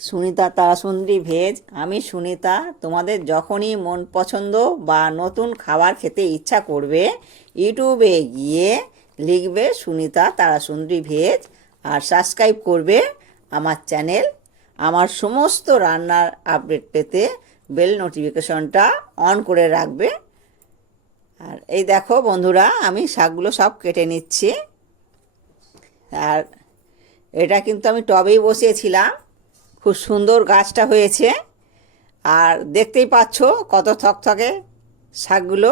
Sunita Tarasundari veg, আমি সুনিতা, তোমাদের যখনই মন পছন্দ বা নতুন খাবার খেতে ইচ্ছা করবে, ইউটিউবে গিয়ে লিখবে সুনিতা তারাসুন্দরী ভেজ আর সাবস্ক্রাইব করবে আমার চ্যানেল। আমার সমস্ত রান্নার আপডেট পেতে বেল নোটিফিকেশনটা অন করে রাখবে। আর এই দেখো বন্ধুরা, আমি শাকগুলো সব কেটে নিচ্ছি। আর এটা কিন্তু আমি টবেই বসিয়েছিলাম। খুব সুন্দর গাছটা হয়েছে। আর দেখতেই পাচ্ছ কত থকথকে শাকগুলো।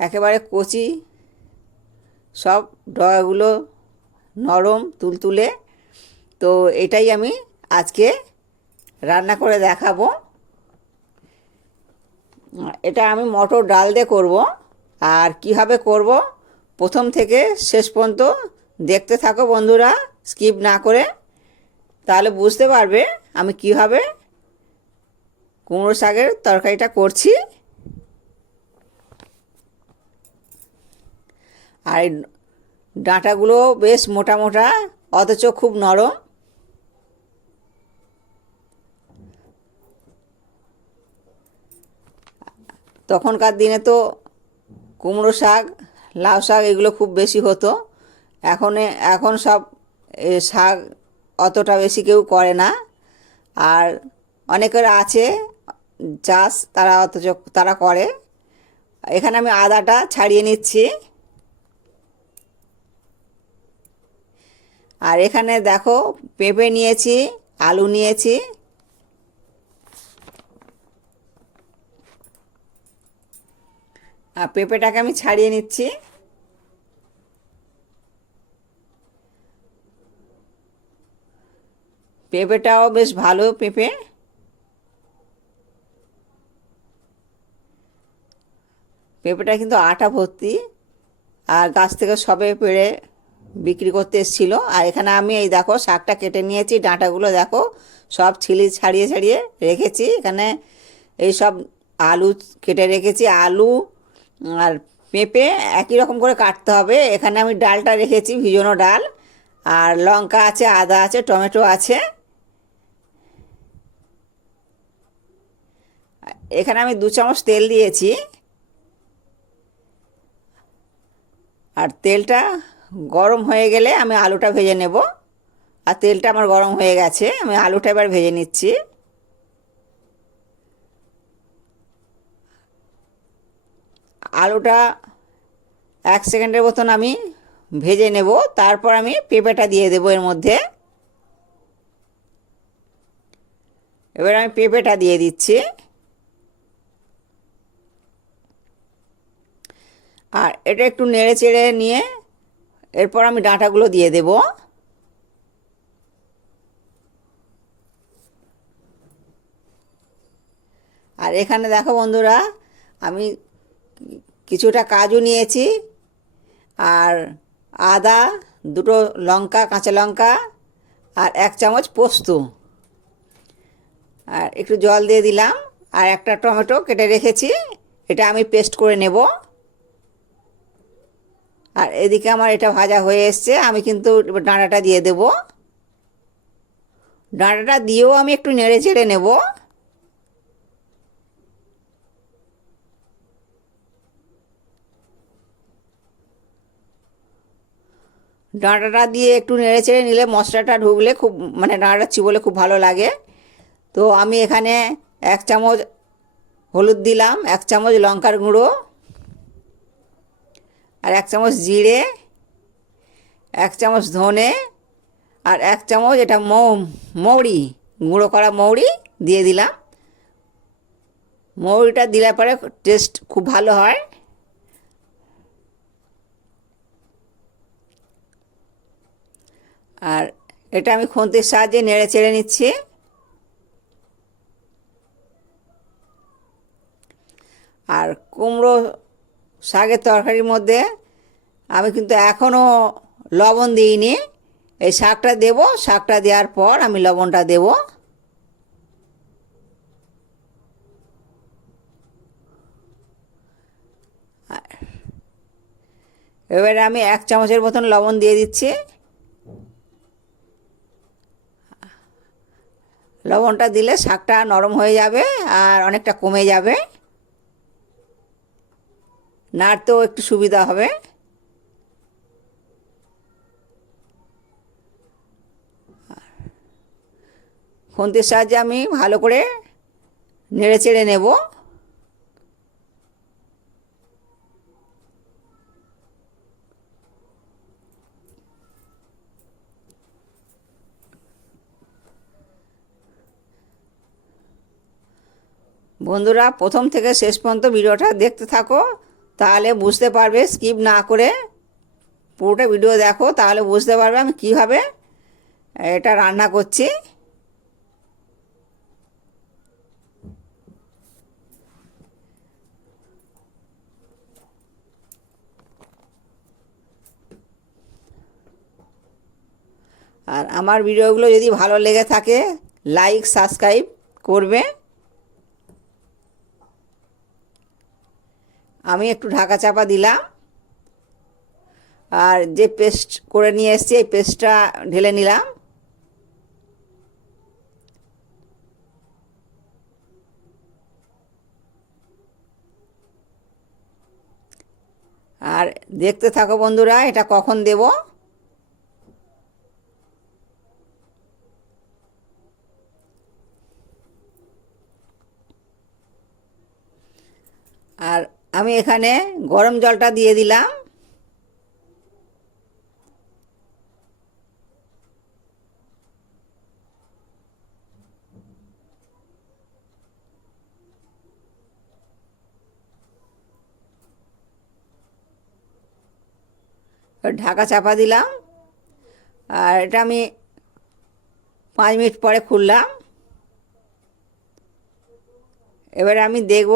একেবারে কচি, সব ডগাগুলো নরম, তুলতুলে। তো এটাই আমি আজকে রান্না করে দেখাবো। এটা আমি মটর ডাল দিয়ে করব। আর কীভাবে করব, প্রথম থেকে শেষ পর্যন্ত দেখতে থাকো বন্ধুরা। স্কিপ না করে তাহলে বুঝতে পারবে আমি কীভাবে কুমড়ো শাকের তরকারিটা করছি। আর ডাঁটাগুলো বেশ মোটা মোটা, অথচ খুব নরম। তখনকার দিনে তো কুমড়ো শাক, লাউ শাক এগুলো খুব বেশি হতো। এখন এখন সব শাক অতটা বেশি কেউ করে না। আর অনেকের আছে চাষ তারা অথচ তারা করে। এখানে আমি আদাটা ছাড়িয়ে নিচ্ছি। আর এখানে দেখো, পেঁপে নিয়েছি, আলু নিয়েছি। আর পেঁপেটাকে আমি ছাড়িয়ে নিচ্ছি। পেঁপেটাও বেশ ভালো পেঁপে। পেঁপেটা কিন্তু আটা ভর্তি, আর গাছ থেকে সবে পেড়ে বিক্রি করতে এসেছিল। আর এখানে আমি এই দেখো, শাকটা কেটে নিয়েছি, ডাঁটাগুলো দেখো, সব ছিলি ছাড়িয়ে ছাড়িয়ে রেখেছি। এখানে এই সব আলু কেটে রেখেছি, আলু আর পেঁপে একই রকম করে কাটতে হবে। এখানে আমি ডালটা রেখেছি, ভিজনো ডাল, আর লঙ্কা আছে, আদা আছে, টমেটো আছে। এখানে আমি দু চামচ তেল দিয়েছি। আর তেলটা গরম হয়ে গেলে আমি আলুটা ভেজে নেব। আর তেলটা আমার গরম হয়ে গেছে, আমি আলুটা এবার ভেজে নিচ্ছি। আলুটা এক সেকেন্ডের মতন আমি ভেজে নেব, তারপর আমি পেঁপেটা দিয়ে দেবো এর মধ্যে। এবার আমি পেঁপেটা দিয়ে দিচ্ছি। আর এটা একটু নেড়ে চেড়ে নিয়ে এরপর আমি ডাঁটাগুলো দিয়ে দেব। আর এখানে দেখো বন্ধুরা, আমি কিছুটা কাজু নিয়েছি আর আদা, দুটো লঙ্কা, কাঁচা লঙ্কা আর এক চামচ পোস্ত। আর একটু জল দিয়ে দিলাম আর একটা টমেটো কেটে রেখেছি, এটা আমি পেস্ট করে নেব। আর এদিকে আমার এটা ভাজা হয়ে এসছে, আমি কিন্তু ডাঁটাটা দিয়ে দেব। ডাঁটাটা দিয়েও আমি একটু নেড়ে চেড়ে নেব। ডাঁটাটা দিয়ে একটু নেড়ে চেড়ে নিলে মশলাটা ঢুকলে খুব মানে ডাঁটাটা চিবলে খুব ভালো লাগে। তো আমি এখানে এক চামচ হলুদ দিলাম, এক চামচ লঙ্কার গুঁড়ো আর এক চামচ জিরে, এক চামচ ধনে, আর এক চামচ এটা মৌ, মৌরি, গুঁড়ো করা মৌরি দিয়ে দিলাম। মৌরিটা দিলে পরে টেস্ট খুব ভালো হয়। আর এটা আমি খুন্তির সাহায্যে নেড়ে চেড়ে নিচ্ছি। আর কুমড়ো শাকের তরকারির মধ্যে আমি কিন্তু এখনও লবণ দিইনি। এই শাকটা দেব, শাকটা দেওয়ার পর আমি লবণটা দেব। এবারে আমি এক চামচের মতন লবণ দিয়ে দিচ্ছি। লবণটা দিলে শাকটা নরম হয়ে যাবে আর অনেকটা কমে যাবে। নাড়তেও একটু সুবিধা হবে। খুন্তির সাহায্যে আমি ভালো করে নেড়ে চেড়ে নেব। বন্ধুরা, প্রথম থেকে শেষ পর্যন্ত ভিডিওটা দেখতে থাকো। তাহলে বুঝতে পারবে স্কিপ না করে পুরোটা ভিডিও দেখো, তাহলে বুঝতে পারবে আমি কীভাবে এটা রান্না করছি। আর আমার ভিডিওগুলো যদি ভালো লেগে থাকে লাইক সাবস্ক্রাইব করবে। আমি একটু ঢাকা চাপা দিলাম। আর যে পেস্ট করে নিয়ে এসেছি, এই পেস্টটা ঢেলে নিলাম। আর দেখতে থাকো বন্ধুরা, এটা কখন দেব আর আমি এখানে গরম জলটা দিয়ে দিলাম। ঢাকা চাপা দিলাম। আর এটা আমি পাঁচ মিনিট পরে খুললাম। এবারে আমি দেখব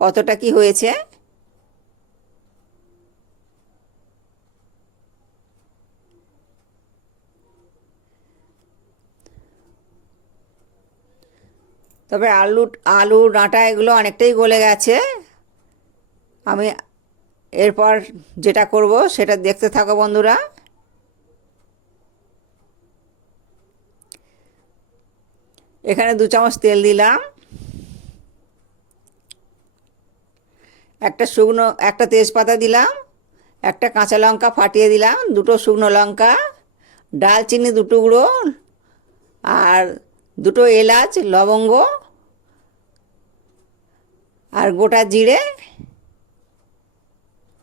কতটা কি হয়েছে। তবে আলু আলু ডাঁটা এগুলো অনেকটাই গলে গেছে। আমি এরপর যেটা করব সেটা দেখতে থাকো বন্ধুরা। এখানে দু চামচ তেল দিলাম। একটা শুকনো, একটা তেজপাতা দিলাম, একটা কাঁচা লঙ্কা ফাটিয়ে দিলাম, দুটো শুকনো লঙ্কা, ডালচিনি দুটুকরো আর দুটো এলাচ, লবঙ্গ আর গোটা জিরে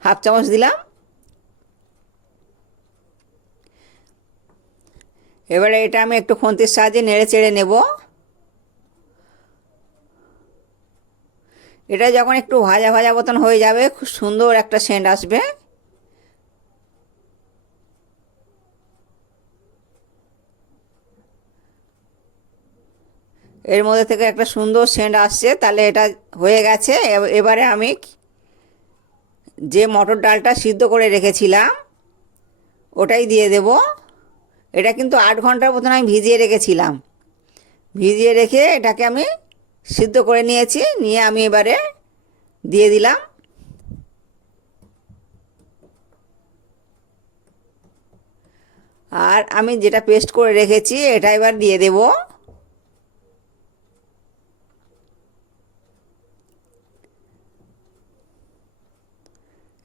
হাফ চামচ দিলাম। এবারে এটা আমি একটু খন্তির সাহায্যে নেড়ে চেড়ে নেব। এটা যখন একটু ভাজা ভাজা মতন হয়ে যাবে, খুব সুন্দর একটা সেন্ট আসবে। এর মধ্যে থেকে একটা সুন্দর সেন্ট আসছে, তাহলে এটা হয়ে গেছে। এবারে আমি যে মটর ডালটা সিদ্ধ করে রেখেছিলাম, ওটাই দিয়ে দেব। এটা কিন্তু আট ঘণ্টার মতন আমি ভিজিয়ে রেখেছিলাম। ভিজিয়ে রেখে এটাকে আমি সিদ্ধ করে নিয়েছি, নিয়ে আমি এবারে দিয়ে দিলাম। আর আমি যেটা পেস্ট করে রেখেছি, এটা এবার দিয়ে দেব।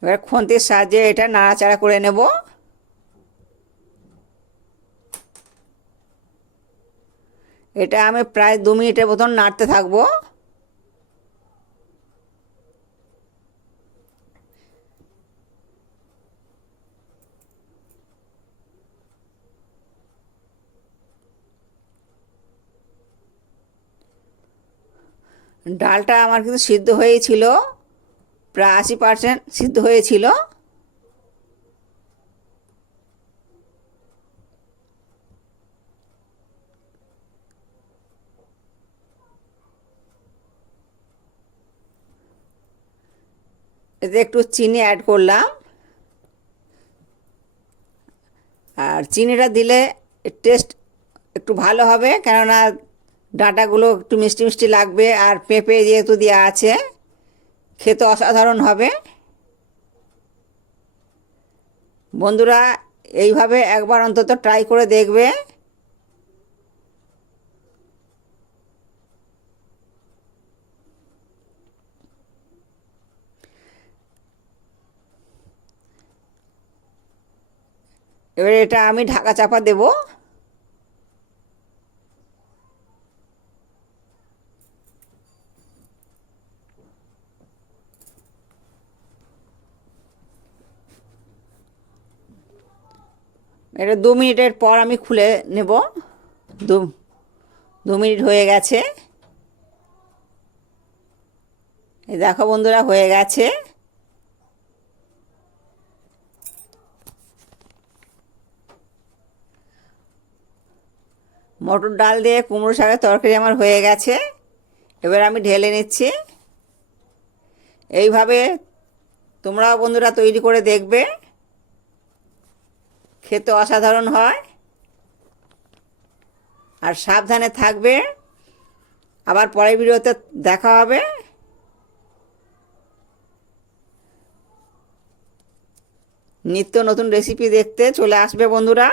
এবার খন্তির সাহায্যে এটা নাড়াচাড়া করে নেব। এটা আমি প্রায় দু মিনিটের মতন নাড়তে থাকব। ডালটা আমার কিন্তু সিদ্ধ হয়েছিল প্রায় আশি পার্সেন্ট সিদ্ধ হয়েছিল। এতে একটু চিনি অ্যাড করলাম। আর চিনিটা দিলে টেস্ট একটু ভালো হবে, কেননা ডাঁটাগুলো একটু মিষ্টি মিষ্টি লাগবে, আর পেঁপে যেহেতু দেওয়া আছে খেতে অসাধারণ হবে। বন্ধুরা, এইভাবে একবার অন্তত ট্রাই করে দেখবে। এবারে এটা আমি ঢাকা চাপা দেবো। এটা দু মিনিটের পর আমি খুলে নেব। দু দু মিনিট হয়ে গেছে। এই দেখো বন্ধুরা, হয়ে গেছে। মটর ডাল দিয়ে কুমড়ো শাকের তরকারি আমার হয়ে গেছে। এবার আমি ঢেলে নিচ্ছি। এইভাবে তোমরাও বন্ধুরা তৈরি করে দেখবে। খেতে অসাধারণ হয়। আর সাবধানে থাকবে। আবার পরের ভিডিওতে দেখা হবে। নিত্য নতুন রেসিপি দেখতে চলে আসবে বন্ধুরা।